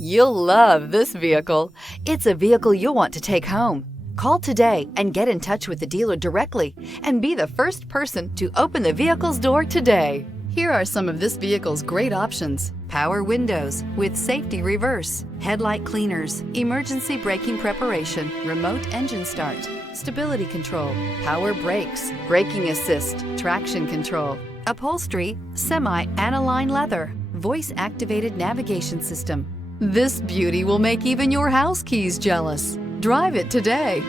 You'll love this vehicle. It's a vehicle you'll want to take home. Call today and get in touch with the dealer directly and be the first person to open the vehicle's door today. Here are some of this vehicle's great options: power windows with safety reverse, headlight cleaners, emergency braking preparation, remote engine start, stability control, power brakes, braking assist, traction control, upholstery, semi-aniline leather, voice-activated navigation system. This beauty will make even your house keys jealous. Drive it today.